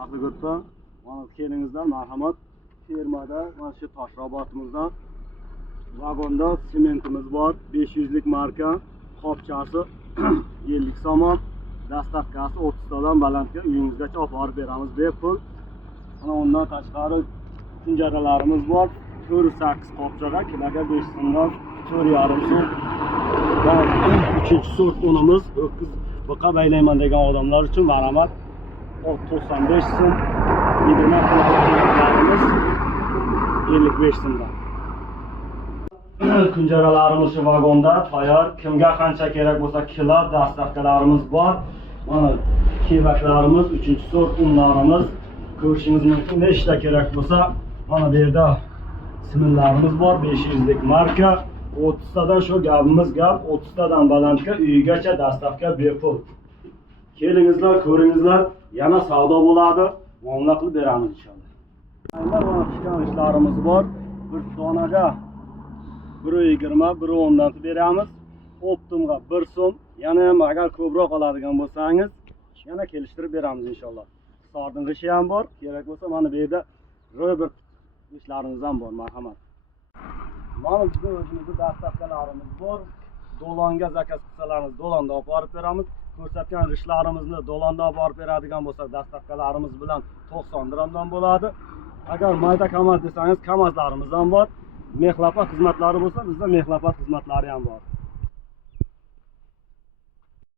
Haqiqatda mana kelingizlar, marhamat. Fermada mana shu Toshrobotimizdan vagonda sementimiz bor, 500 lik marka, qopchasi 50 so'm, dastavkasi 30 tadan balandga uyingizgacha olib borib beramiz bepul. Mana undan tashqari kunjaralarimiz bor. 4-8 qopchaga kiloga 5 so'mdan 4,5 so'm. Va 3-sort unimiz 9 buqa baylayman degan odamlar uchun marhamat. 95 so'm, 20 kilolarimiz 55 so'mdan. Kunjaralarimiz shu vagonda tayyor. Kimga qancha kerak bo'lsa kilo dastavkalarimiz bor. Mana kevaklarimiz, 3-sort unlarimiz ko'rishingiz mumkin. Nechta kerak bo'lsa, mana bu yerda simillarimiz bor, 500 lik marka. 30 tadan shu gapimiz gap, 30 tadan balandga uyigacha dastavka bepul. Kelingizlar, ko'ringizlar, yana savdo bo'ladi, muomala qilib beramiz inshaalloh. Mana pishgan ishlarimiz bor. Bir donaga 1.20, 1.10 dan beramiz. Optimga 1 so'm. Yana ham agar ko'proq oladigan bo'lsangiz, yana kelishtirib beramiz inshaalloh. Sordin g'ishi ham bor. Kerak bo'lsa mana bu yerda Robert ishlarimiz ham bor, marhamat. Mana bizning o'zimizning dastavkalarimiz bor. Do'longa zakaz qilsalaringiz, do'londa olib borib beramiz. Ko'rsatgan ishlarimizni do'londa olib borib beradigan bo'lsak, dastavkalarimiz bilan 90 dirhamdan bo'ladi. Agar mayda kamaz desangiz, kamazlarimiz ham bor. Mexlapa xizmatlari bo'lsa, bizda mexlapa xizmatlari ham bor.